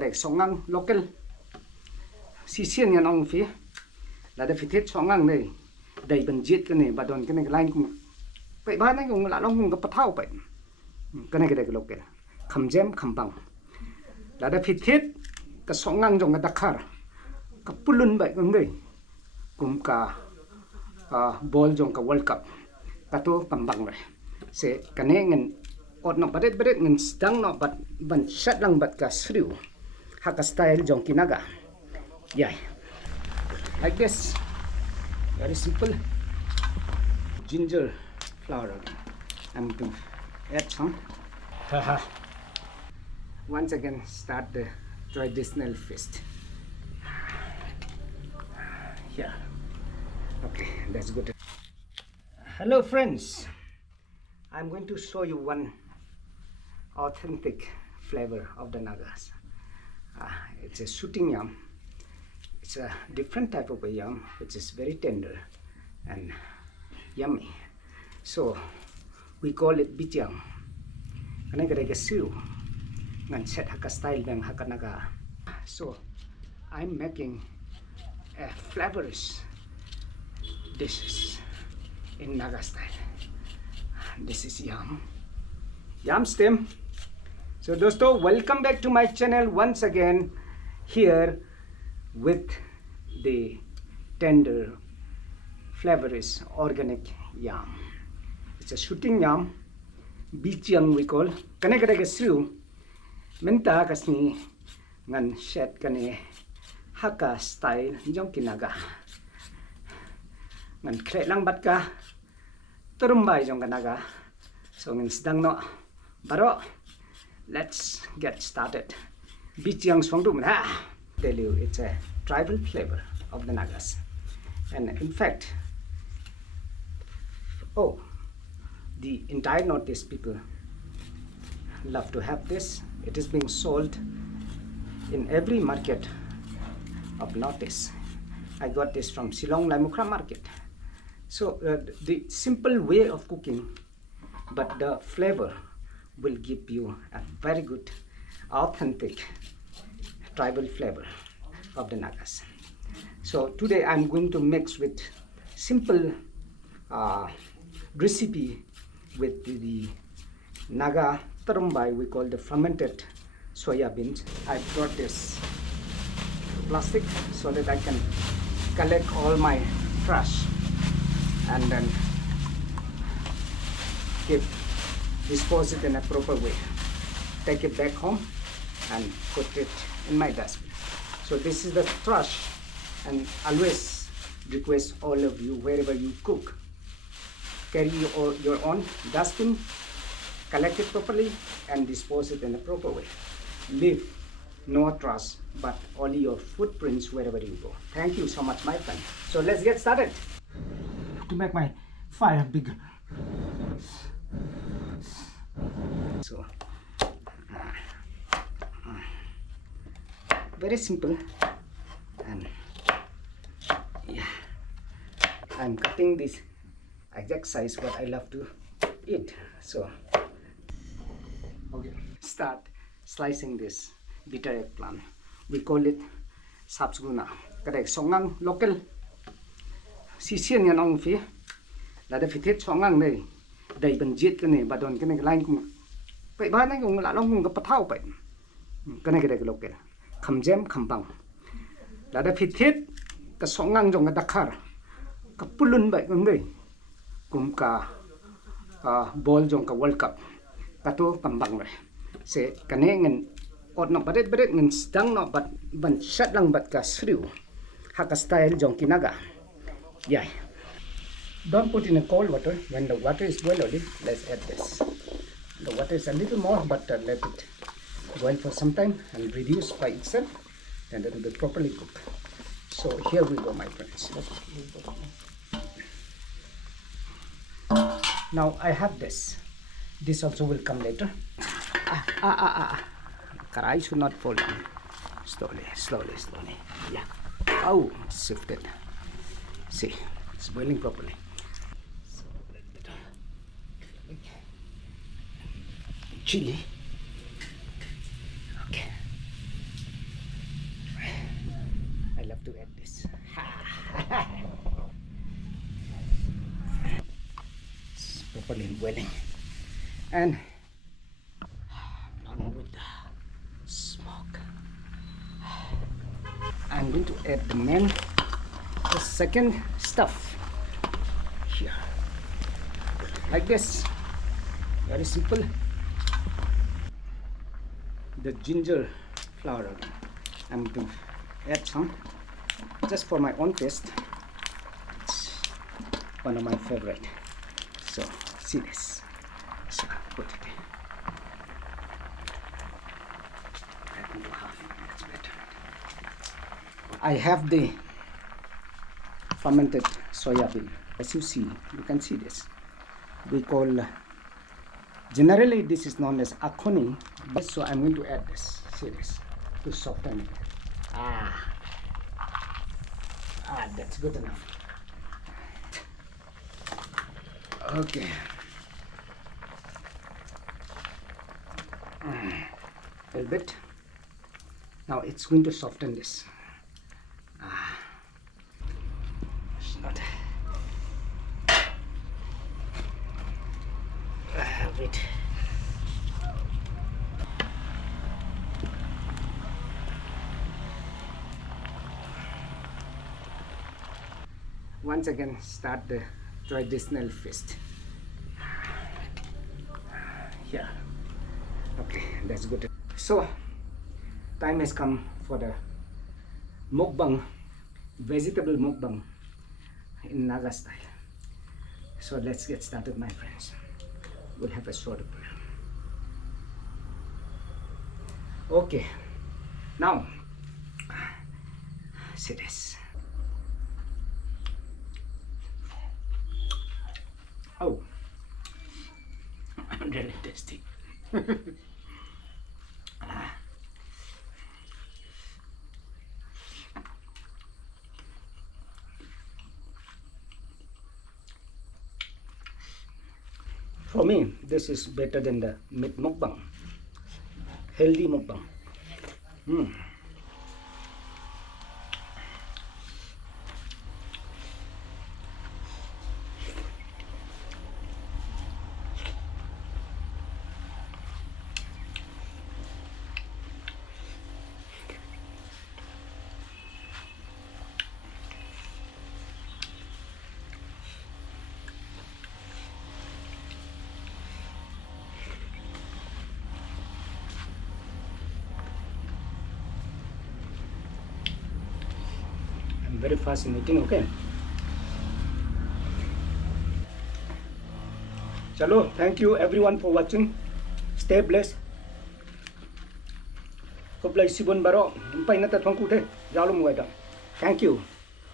cái song ngang local si xiên nhân ông phía là để thiết song ngang này đầy bẩn giết cái này và đòn cái này cái line cũng vậy ba này cũng là nó cũng có thao vậy cái này cái local khăm jem khăm bằng là để thiết cái song ngang trong cái đặc khar cái pulun vậy cái người cũng cả ball trong cái World Cup cái to khăm bằng rồi sẽ cái này ngân ọt nó bật ngân stang nó bật bắn shot lang bật cả sriu haka style trong cái Naga yeah like this very simple ginger flower I'm going to add some once again start the traditional feast yeah okay that's good. Hello friends, I'm going to show you one authentic flavor of the Nagas. It's a shooting yam. It's a different type of a yam which is very tender and yummy. So we call it bityang. Kanai kadai siu ngan set haka style bang haka Naga. So I'm making a flavorous dishes in Naga style. This is yam stem. So dosto, welcome back to my channel once again, here with the tender flavorous organic yam. It's a shooting yam, bityang we call. Kane kare siu menta kasni ngan shet kane haka style jong kinaga ngan kre lang bat ka turumbay jong Naga. So ngin sedang no baro let's get started. Bityang swangdu man tell you it's a tribal flavor of the Nagas, and in fact the entire Northeast people love to have this. It is being sold in every market of Northeast. I got this from Silong Laimukra market. So the simple way of cooking, but the flavor will give you a very good authentic tribal flavor of the Nagas. So today I'm going to mix with simple recipe with the Naga Tarumbay, we call the fermented soya beans. I brought this plastic so that I can collect all my trash and then dispose it in a proper way. Take it back home and put it in my dustbin. So this is the trash, and always request all of you, wherever you cook, carry your own dustbin, collect it properly and dispose it in a proper way. Leave no trash but only your footprints wherever you go. Thank you so much, my friend. So let's get started. To make my fire bigger. So very simple, and yeah, I'm cutting this exact size what I love to eat. So okay, start slicing this bitter eggplant. We call it sapsguna. Cái song ngang local si xiên nhân ông phía là để thiết song ngang này đầy bẩn giết cái này và đòn cái này cái line cũng vậy ba này cũng là nó cũng có thao vậy cái này cái local khăm jem khăm bằng là để thiết cái song ngang trong cái đặc khar cái pulun vậy cái người cũng cả ball trong cái World Cup cái to khăm bằng rồi sẽ cái này ngân ọt nó bật ngân sedang nó bắn shot lang bật cả sriu haka style trong cái Naga yeah. Don't put in a cold water. When the water is boiled already, let's add this. The water is a little more, but let it boil for some time and reduce by itself, and it will be properly cooked. So here we go, my friends. Now I have this. This also will come later. Karai should not fall down. Slowly. Yeah. Oh, shifted. See, it's boiling properly. So a little bit of chili. Okay. have to add this. It's properly boiling. And done with the smoke. I'm going to add the second stuff here. Like this. Very simple. The ginger flour again. I'm going to add some just for my own taste. It's one of my favorite. So see this. So put it in. Cut into half. That's better. I have the fermented soya bean. As you see, you can see this. We call generally this is known as Axone, but so I'm going to add this. See this to soften it. That's good enough. Okay. A little bit. Now it's going to soften this. It's not. Wait. Once again, start the traditional feast. Yeah. Okay, that's good. So, time has come for the mukbang, vegetable mukbang in Naga style. So let's get started, my friends. We'll have a short prayer. Okay, now see this. Oh, really tasty. For me, this is better than the meat mukbang. Healthy mukbang. Very fascinating. Okay, chalo, thank you everyone for watching. Stay blessed. Hope like sibon baro. Thank you.